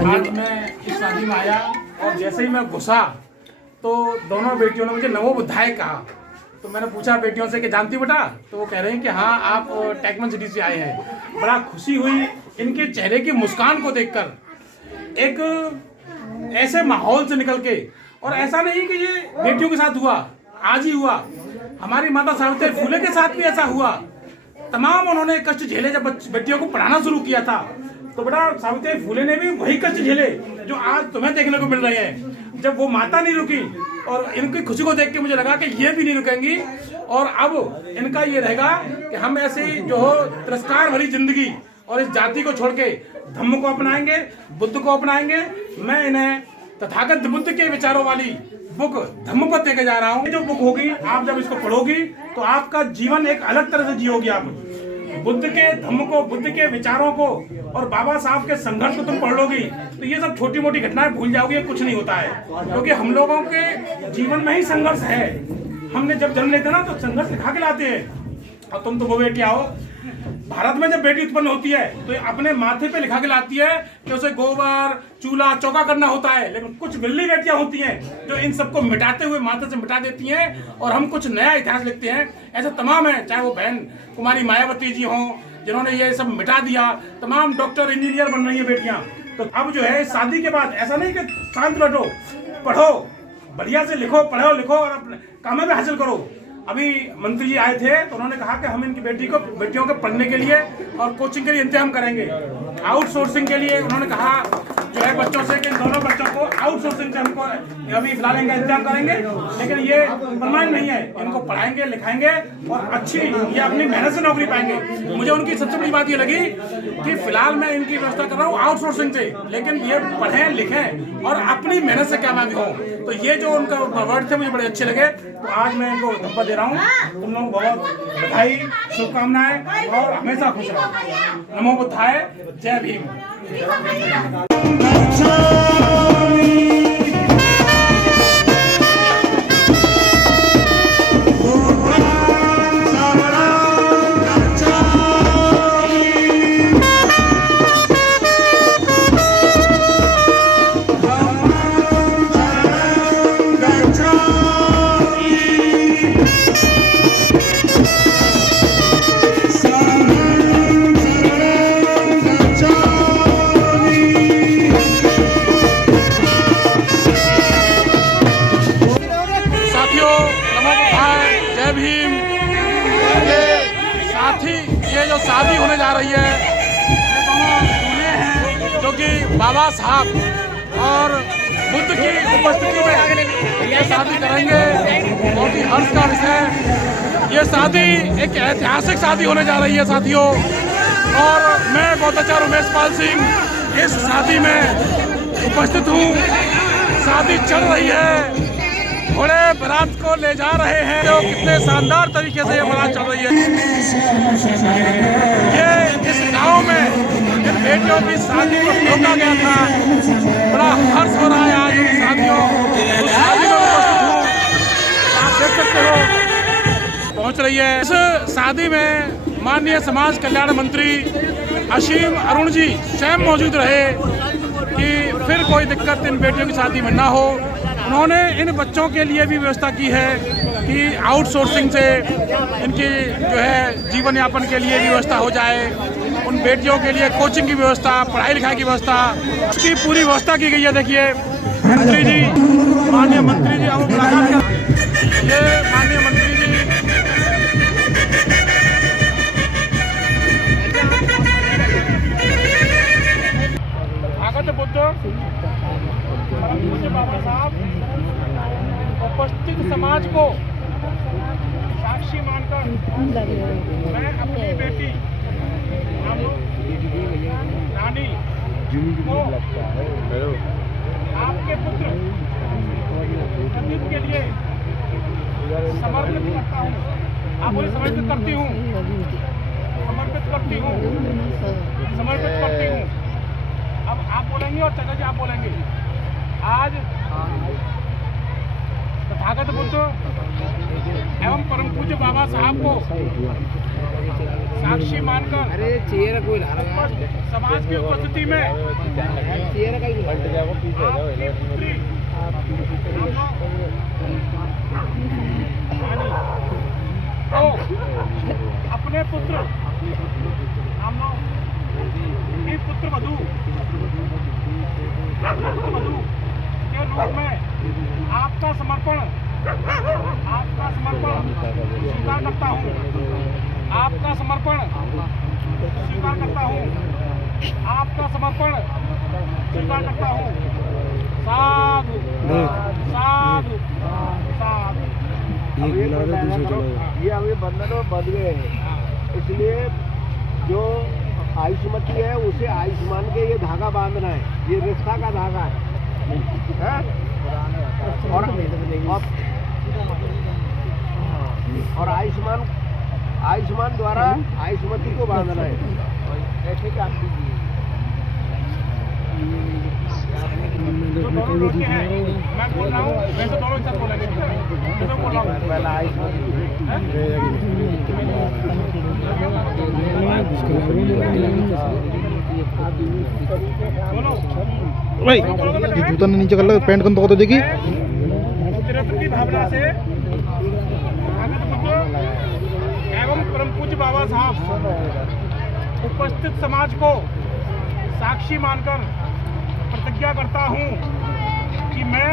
आज मैं इस शादी में आया और जैसे ही मैं घुसा तो दोनों बेटियों ने मुझे नमो बुद्धाय कहा। तो मैंने पूछा बेटियों से कि जानती बेटा? तो वो कह रहे हैं कि हाँ, आप टेकमन सिटी से आए हैं। बड़ा खुशी हुई इनके चेहरे की मुस्कान को देखकर, एक ऐसे माहौल से निकल के। और ऐसा नहीं कि ये बेटियों के साथ हुआ, आज ही हुआ, हमारी माता सावित्री फुले के साथ भी ऐसा हुआ। तमाम उन्होंने कष्ट झेले जब बेटियों को पढ़ाना शुरू किया था। तो बेटा सावित्री फुले ने भी वही कष्ट झेले जो आज तुम्हें देखने को मिल रहे हैं। जब वो माता नहीं रुकी और इनकी खुशी को देख के मुझे लगा कि ये भी नहीं रुकेंगी। और अब इनका ये रहेगा कि हम ऐसे ही जो हो तिरस्कार भरी जिंदगी और इस जाति को छोड़ के धम्म को अपनाएंगे, बुद्ध को अपनाएंगे। मैं इन्हें तथागत बुद्ध के विचारों वाली बुक धम्म पर देके जा रहा हूँ। जो बुक होगी, आप जब इसको पढ़ोगी तो आपका जीवन एक अलग तरह से जियोगी। आप बुद्ध के धम्म को, बुद्ध के विचारों को और बाबा साहब के संघर्ष को तुम पढ़ लोगी तो ये सब छोटी मोटी घटनाएं भूल जाओगी। कुछ नहीं होता है, क्योंकि हम लोगों के जीवन में ही संघर्ष है। हमने जब जन्म लेते ना तो संघर्ष लिखा के लाते हैं। और तुम तो वो बेटी आओ, भारत में जब बेटी उत्पन्न होती है तो अपने माथे पे लिखा के लाती है कि उसे गोबर, चूल्हा, चौका करना होता है। लेकिन कुछ बिल्ली बेटियां होती हैं जो इन सबको मिटाते हुए माथे से मिटा देती हैं और हम कुछ नया इतिहास लिखते हैं। ऐसे तमाम है, चाहे वो बहन कुमारी मायावती जी हों जिन्होंने ये सब मिटा दिया। तमाम डॉक्टर, इंजीनियर बन रही है बेटियां। तो अब जो है शादी के बाद ऐसा नहीं कि शांत बैठो, पढ़ो, बढ़िया से लिखो, पढ़ो लिखो और अपने काम में हासिल करो। अभी मंत्री जी आए थे तो उन्होंने कहा कि हम इनकी बेटियों को पढ़ने के लिए और कोचिंग के लिए इंतजाम करेंगे। आउटसोर्सिंग के लिए उन्होंने कहा जो है बच्चों से कि इन दोनों बच्चों को आउटसोर्सिंग से हमको अभी फिलहाल इनका इंतजाम करेंगे। लेकिन ये परमानेंट नहीं है, इनको पढ़ाएंगे, लिखाएंगे और अच्छी ये अपनी मेहनत से नौकरी पाएंगे। मुझे उनकी सबसे बड़ी बात ये लगी कि फिलहाल मैं इनकी व्यवस्था कर रहा हूँ आउटसोर्सिंग से, लेकिन ये पढ़ें, लिखें और अपनी मेहनत से कामयाबी हो। तो ये जो उनका वर्ड थे मुझे बड़े अच्छे लगे। तो आज मैं इनको धप्पा दे रहा हूँ। तुम लोग बहुत बधाई, शुभकामनाएं और हमेशा खुश रहो। नमो बुद्धाय, जय भीम। ये जो शादी होने जा रही है, ये दोनों दूल्हे हैं जो कि बाबा साहब और बुद्ध की उपस्थिति में ये शादी करेंगे। बहुत ही हर्ष का विषय। ये शादी एक ऐतिहासिक शादी होने जा रही है साथियों। और मैं गौताचार्य उमेश पाल सिंह इस शादी में उपस्थित हूँ। शादी चल रही है, घोड़े बारात को ले जा रहे हैं। तो कितने शानदार तरीके से ये बारात चल रही है। ये इस गांव में इन बेटियों की शादी को रोका गया था। बड़ा हर्ष हो रहा है आज इन शादियों उस शादी में उपस्थित हूँ। आप देख सकते हो पहुंच रही है। इस शादी में माननीय समाज कल्याण मंत्री असीम अरुण जी स्वयं मौजूद रहे कि फिर कोई दिक्कत इन बेटियों की शादी में ना हो। उन्होंने इन बच्चों के लिए भी व्यवस्था की है कि आउटसोर्सिंग से इनकी जो है जीवन यापन के लिए भी व्यवस्था हो जाए। उन बेटियों के लिए कोचिंग की व्यवस्था, पढ़ाई लिखाई की व्यवस्था, उसकी पूरी व्यवस्था की गई है। देखिए मंत्री जी, माननीय मंत्री जी, हम मुलाकात कर, ये माननीय मंत्री जी तथागत बुद्ध बाबा साहब उपस्थित समाज को साक्षी मानकर मैं अपनी बेटी रानी को आपके पुत्र प्रदीप के लिए समर्पित करता हूँ। आपको समर्पित करती हूँ, समर्पित करती हूँ, समर्पित करती हूँ। अब आप बोलेंगे और चाचा जी आप बोलेंगे। आज तथागत बुद्ध एवं परम पूज्य बाबा साहब को साक्षी मानकर समाज की उपस्थिति में आपकी पुत्री तो अपने पुत्र की पुत्र वधू के रूप में आपका समर्पण स्वीकार करता हूँ। आपका समर्पण स्वीकार करता हूँ। आपका समर्पण स्वीकार करता हूँ। साधु साधु साधु। ये अभी बंधन बंध गए हैं, इसलिए जो आयुष्मती है उसे आयुष्मान के ये धागा बांधना है, ये रिश्ता का धागा है। और आयुष्मान द्वारा आयुष्मती को बांधना है। ऐसे काम कीजिए। दोनों लड़के हैं, मैं बोल रहा हूँ, वैसे दोनों एक साथ बोलेंगे। मैं बोल रहा हूँ पहला भाई जूता नीचे कर लो, पैंट कम तो देखी तिरस्कार की भावना से भगत बुद्ध एवं परम पूज्य बाबा साहब उपस्थित समाज को साक्षी मानकर प्रतिज्ञा करता हूँ कि मैं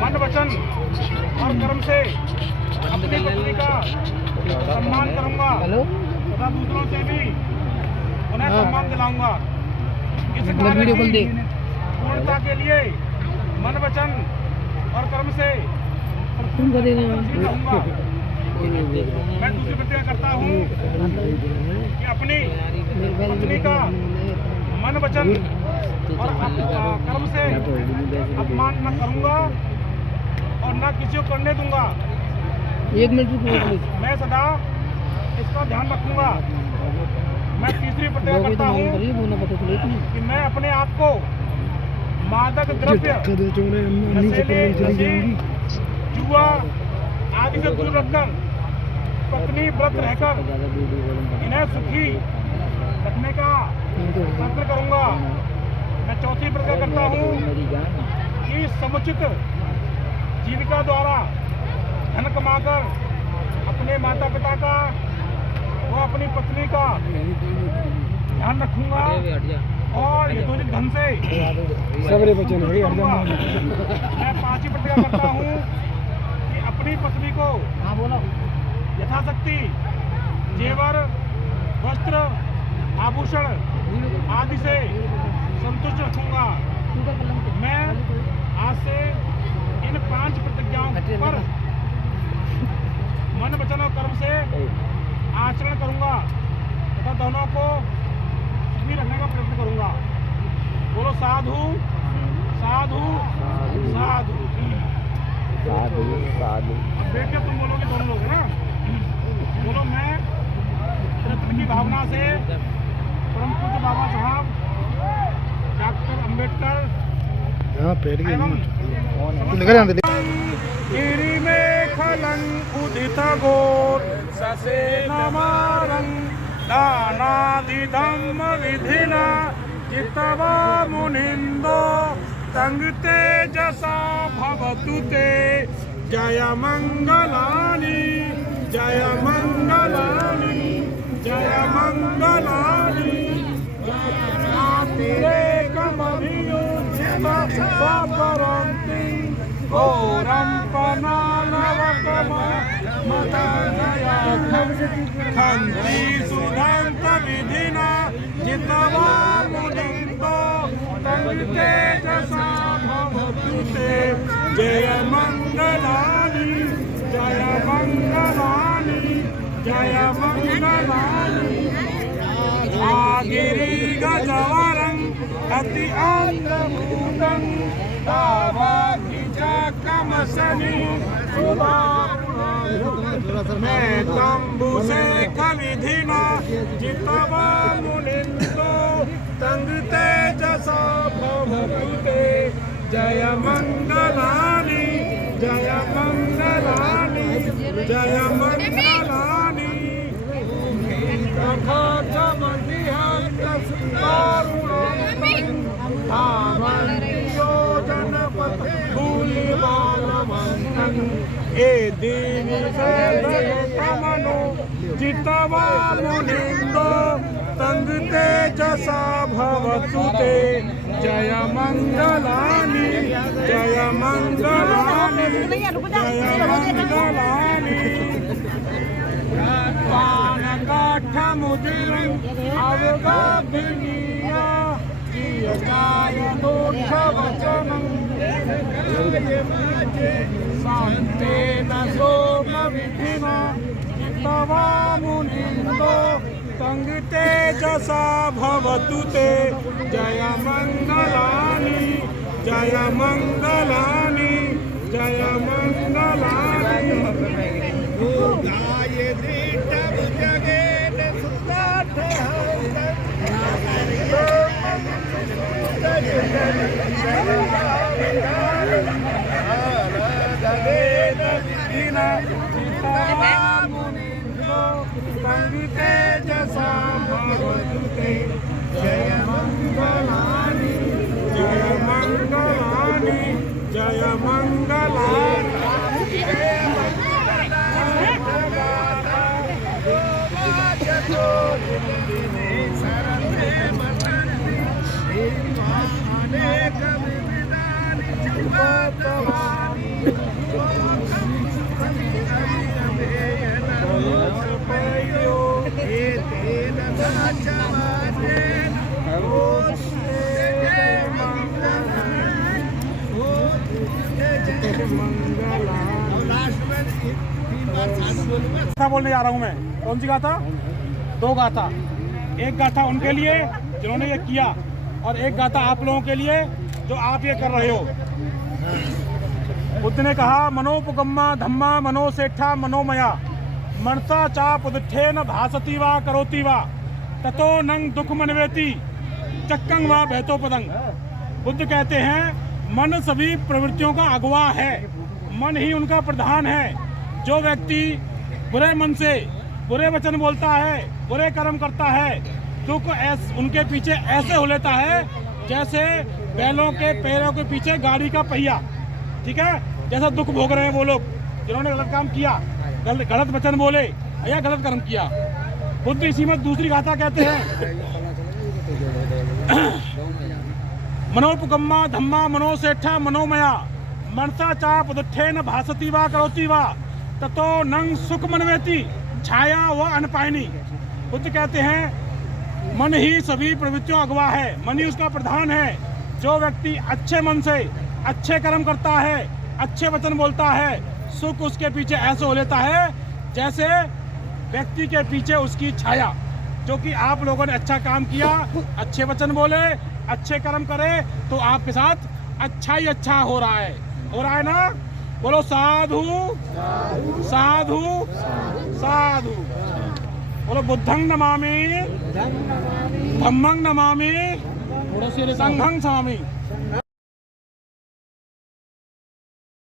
मन वचन और कर्म से अपनी पत्नी का सम्मान करूँगा तथा दूसरों से भी उन्हें सम्मान दिलाऊंगा। इस कार्य की पूर्णता के लिए मन वचन और कर्म से रहूंगा। मैं दूसरी प्रतिज्ञा करता हूँ कि अपनी पत्नी का मन वचन और कर्म से अपमान न करूंगा और न किसी को करने दूंगा। एक मिनट मैं सदा इसका ध्यान रखूंगा। मैं तीसरी प्रतिज्ञा करता हूँ कि मैं अपने आप को मादक द्रव्य, नशीले नशे, जुआ आदि से दूर रखकर पत्नी व्रत रहकर इन्हें सुखी रखने का प्रयत्न करूंगा। मैं चौथी प्रतिज्ञा करता हूँ कि समुचित जीविका द्वारा धन कमाकर अपने माता पिता का व अपनी पत्नी का ध्यान रखूंगा और यथोचित धन से सबरे बचन मैं पांचवी प्रतिज्ञा करता हूँ कि अपनी पत्नी को यथाशक्ति जेवर, वस्त्र, आभूषण आदि से संतुष्ट रखूंगा। मैं आज से इन 5 प्रतिज्ञाओं पर मन वचन और कर्म से आचरण करूंगा तथा दोनों को सुखी रखने का प्रयत्न करूंगा। बोलो साधु साधु साधु साधु साधु। अब बैठ के तुम बोलोगे, दोनों लोग है ना। बोलो मैं तृप्ति की भावना से परम पूज्य बाबा साहब डॉक्टर अंबेडकर एवं गिरि में खलं उदित घोर ससे नमारं दानादिधम्म विधिना जितवा मुनिंदो तंग तेजसा भवतु ते जय मंगलानि जय मंगलानि जय मंगलानि परंति घोरं खन्ति सुधांत विधिना जितवा मुनिंदो तंग तेजसा भवतु ते जय मंगलानि जय मंगलानि जय मंगलानि। आगिरि गजवरं अति अंगभूतं तावाखिजाकमसनि मैं तंबुसे कविधिना जितवा मुनिंदो तंग तेजसा भवतु ते जय मंगलानि जय मंगलानि। जय मंगलानि ए देवी मनो जितवा मुनिंदो तंग तेजसा भवतु ते जय मंगलानि जय मंगलानि जय मंगलानि पानकाठमुदिरं अवगाभिनीया जियकाय दोषवचनं शान्तेन सोमविधिना तवा मुनिन्दो तंग तेजसा भवतु ते जय मंगलानि जय मंगलानि जय मंगलानि जगे तेजसा भवतु ते जय मंगलानि जय मंगलानि जय मंगलानि बोलने जा रहा हूँ मैं। कौन सी गाथा? दो गाथा। एक गाथा उनके लिए जिन्होंने ये किया और एक गाथा आप लोगों के लिए जो आप ये कर रहे हो। बुद्ध ने कहा मनोपगम्मा धम्मा मनोसेठा मनोमया मनसा चाप उदिठेन भासती वा करोति वा ततो नंग दुख मनवेति चक्कंग वा बहतो पदंग। बुद्ध कहते हैं मन सभी प्रवृत्तियों का अगुवा है, मन ही उनका प्रधान है। जो व्यक्ति बुरे मन से बुरे वचन बोलता है, बुरे कर्म करता है, दुख उनके पीछे ऐसे हो लेता है जैसे बैलों के पैरों के पीछे गाड़ी का पहिया। ठीक है, जैसा दुख भोग रहे हैं वो लोग जिन्होंने गलत काम किया, गलत वचन बोले या गलत कर्म किया। बुद्ध इसी में दूसरी गाथा कहते हैं मनोपगम्मा धम्मा मनोसेठा मनोमया मनसा चाप उदिठेन भासती वा करोति वा ततो नंग सुख मनवेति छाया व अनपायनी। बुद्ध कहते हैं मन ही सभी प्रवृत्तियों अगवा है, मन ही उसका प्रधान है। जो व्यक्ति अच्छे मन से अच्छे कर्म करता है, अच्छे वचन बोलता है, सुख उसके पीछे ऐसे हो लेता है जैसे व्यक्ति के पीछे उसकी छाया। जो कि आप लोगों ने अच्छा काम किया, अच्छे वचन बोले, अच्छे कर्म करे तो आपके साथ अच्छा ही अच्छा हो रहा है ना। बोलो साधु साधु साधु। बोलो बुद्धं नमामि धम्मं नमामि संघं नमामि।